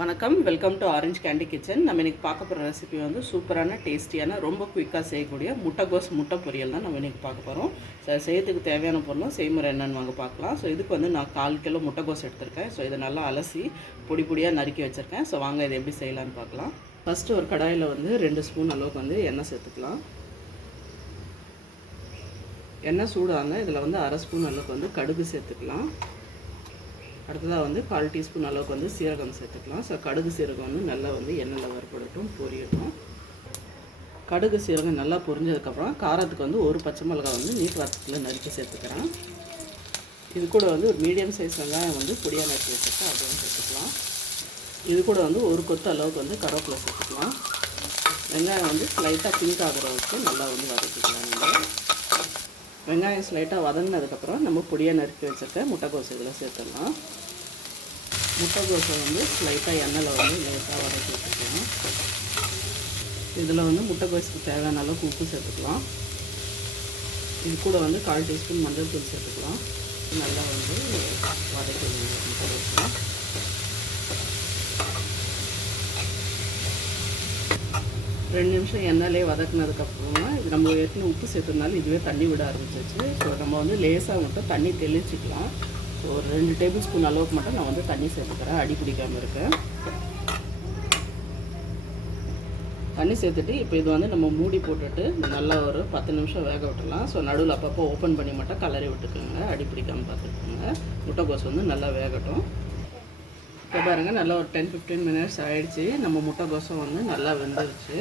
வணக்கம், welcome to orange candy kitchen. நம்ம இன்றைக்கி பார்க்க போகிற ரெசிபி வந்து சூப்பரான டேஸ்டியான ரொம்ப குயிக்காக செய்யக்கூடிய முட்டைகோஸ் முட்டை பொரியல் தான் நம்ம இன்றைக்கி பார்க்க போகிறோம். செய்யறதுக்கு தேவையான பொருளும் செய்முறை என்னென்னு வாங்க பார்க்கலாம். இதுக்கு வந்து நான் 4 கிலோ முட்டைகோஸ் எடுத்திருக்கேன். இதை நல்லா அலசி பொடி பொடியாக நறுக்கி வச்சுருக்கேன். வாங்க இதை எப்படி செய்யலான்னு பார்க்கலாம். ஃபஸ்ட்டு ஒரு கடாயில் வந்து 2 ஸ்பூன் அளவுக்கு வந்து எண்ணெய் சேர்த்துக்கலாம். எண்ணெய் சூடாங்க. இதில் வந்து 1/2 ஸ்பூன் அளவுக்கு வந்து கடுகு சேர்த்துக்கலாம். அடுத்ததாக வந்து 1/4 டீஸ்பூன் அளவுக்கு வந்து சீரகம் சேர்த்துக்கலாம். கடுகு சீரகம் வந்து நல்லா வந்து எண்ணெயில் வறுபடட்டும், பொரியட்டும். கடுகு சீரகம் நல்லா பொரிஞ்சதுக்கப்புறம் காரத்துக்கு வந்து ஒரு பச்சை மிளகாய் வந்து நீட் வாட்டத்தில் நறுக்கி சேர்த்துக்கிறேன். இது கூட வந்து ஒரு மீடியம் சைஸ் வெங்காயம் வந்து பொடியாக நறுக்கி வச்சுருக்கேன், அதுவும் சேர்த்துக்கலாம். இது கூட வந்து ஒரு கொத்து அளவுக்கு வந்து கருவேப்பிலை சேர்த்துக்கலாம். வெங்காயம் வந்து ஸ்லைட்டாக பிங்க் ஆகிற வச்சு நல்லா வந்து வதக்கிக்கலாம். வெங்காயம் ஸ்லைட்டாக வதங்கினதுக்கப்புறம் நம்ம பொடியாக நறுக்கி வச்சுருக்க முட்டைகோஸ் இதில் சேர்த்துடலாம். முட்டைகோஸை வந்து ஸ்லைட்டாக எண்ணெயில் வந்து லேசாக வதக்கி வச்சுக்கலாம். இதில் வந்து முட்டைகோஸுக்கு தேவையான அளவுக்கு உப்பு சேர்த்துக்கலாம். இது கூட வந்து 1/4 டீஸ்பூன் மஞ்சள் தூள் சேர்த்துக்கலாம். நல்லா வந்து வதக்கிடுங்க முட்டைகோஸை. 2 நிமிஷம் எண்ணெயிலே வதக்குனதுக்கப்புறமா இது நம்ம ஏற்கனவே உப்பு சேர்த்துனாலும் இதுவே தண்ணி விட ஆரம்பிச்சிச்சு. நம்ம வந்து லேசாக மட்டும் தண்ணி தெளிச்சிக்கலாம். ஒரு 2 டேபிள் ஸ்பூன் அளவுக்கு மட்டும் நான் வந்து தண்ணி சேர்த்துக்கிறேன், அடி பிடிக்காமல் இருக்கேன். தண்ணி சேர்த்துட்டு இப்போ இது வந்து நம்ம மூடி போட்டுட்டு நல்லா ஒரு 10 நிமிஷம் வேக விட்டுடலாம். நடுவில் அப்பப்போ ஓப்பன் பண்ணி மட்டும் கலரி விட்டுக்கோங்க, அடி பிடிக்காமல் பார்த்துக்கோங்க. முட்டைகோஸ் வந்து நல்லா வேகட்டும். இப்போ பாருங்கள், நல்லா ஒரு 10-15 மினிட்ஸ் ஆகிடுச்சு. நம்ம முட்டைகோஸும் வந்து நல்லா வெந்துருச்சு.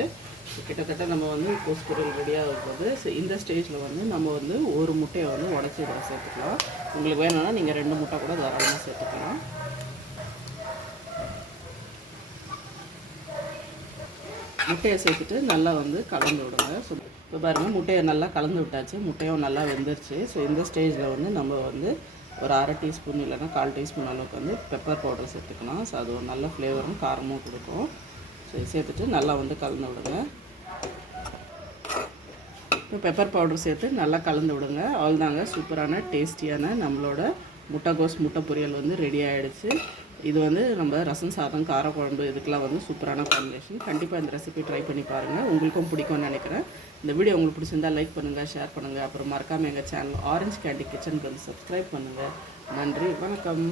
கிட்டத்தட்ட நம்ம வந்து கோஸ் பொரியல் ரெடியாக இருக்குது. இந்த ஸ்டேஜில் வந்து நம்ம வந்து ஒரு முட்டையை வந்து உடச்சி இதில் சேர்த்துக்கலாம். உங்களுக்கு வேணும்னா நீங்கள் 2 முட்டை கூட தாராளமாக சேர்த்துக்கலாம். முட்டையை சேர்த்துட்டு நல்லா வந்து கலந்து விடுங்க. இப்போ பாருங்கள், முட்டையை நல்லா கலந்து விட்டாச்சு. முட்டையும் நல்லா வெந்துருச்சு. இந்த ஸ்டேஜில் வந்து நம்ம வந்து ஒரு 1/2 டீஸ்பூன் இல்லைன்னா 1/4 டீஸ்பூன் அளவுக்கு வந்து பெப்பர் பவுடர் சேர்த்துக்கலாம். அது ஒரு நல்ல ஃப்ளேவரும் காரமும் கொடுக்கும். சேர்த்துட்டு நல்லா வந்து கலந்து விடுங்க. இப்போ பெப்பர் பவுடர் சேர்த்து நல்லா கலந்து விடுங்க. அவ்வளோதாங்க, சூப்பரான டேஸ்டியான நம்மளோட முட்டைகோஸ் முட்டை பொரியல் வந்து ரெடி ஆகிடுச்சு. இது வந்து நம்ம ரசம் சாதம், காரக்குழம்பு இதுக்கெலாம் வந்து சூப்பரான காம்பினேஷன். கண்டிப்பாக இந்த ரெசிபி ட்ரை பண்ணி பாருங்கள், உங்களுக்கும் பிடிக்கும்னு நினைக்கிறேன். இந்த வீடியோ உங்களுக்கு பிடிச்சிருந்தால் லைக் பண்ணுங்கள், ஷேர் பண்ணுங்கள். அப்புறம் மறக்காமல் எங்கள் சேனல் ஆரஞ்ச் கேண்டி கிச்சனுக்கு வந்து சப்ஸ்கிரைப் பண்ணுங்கள். நன்றி, வணக்கம்.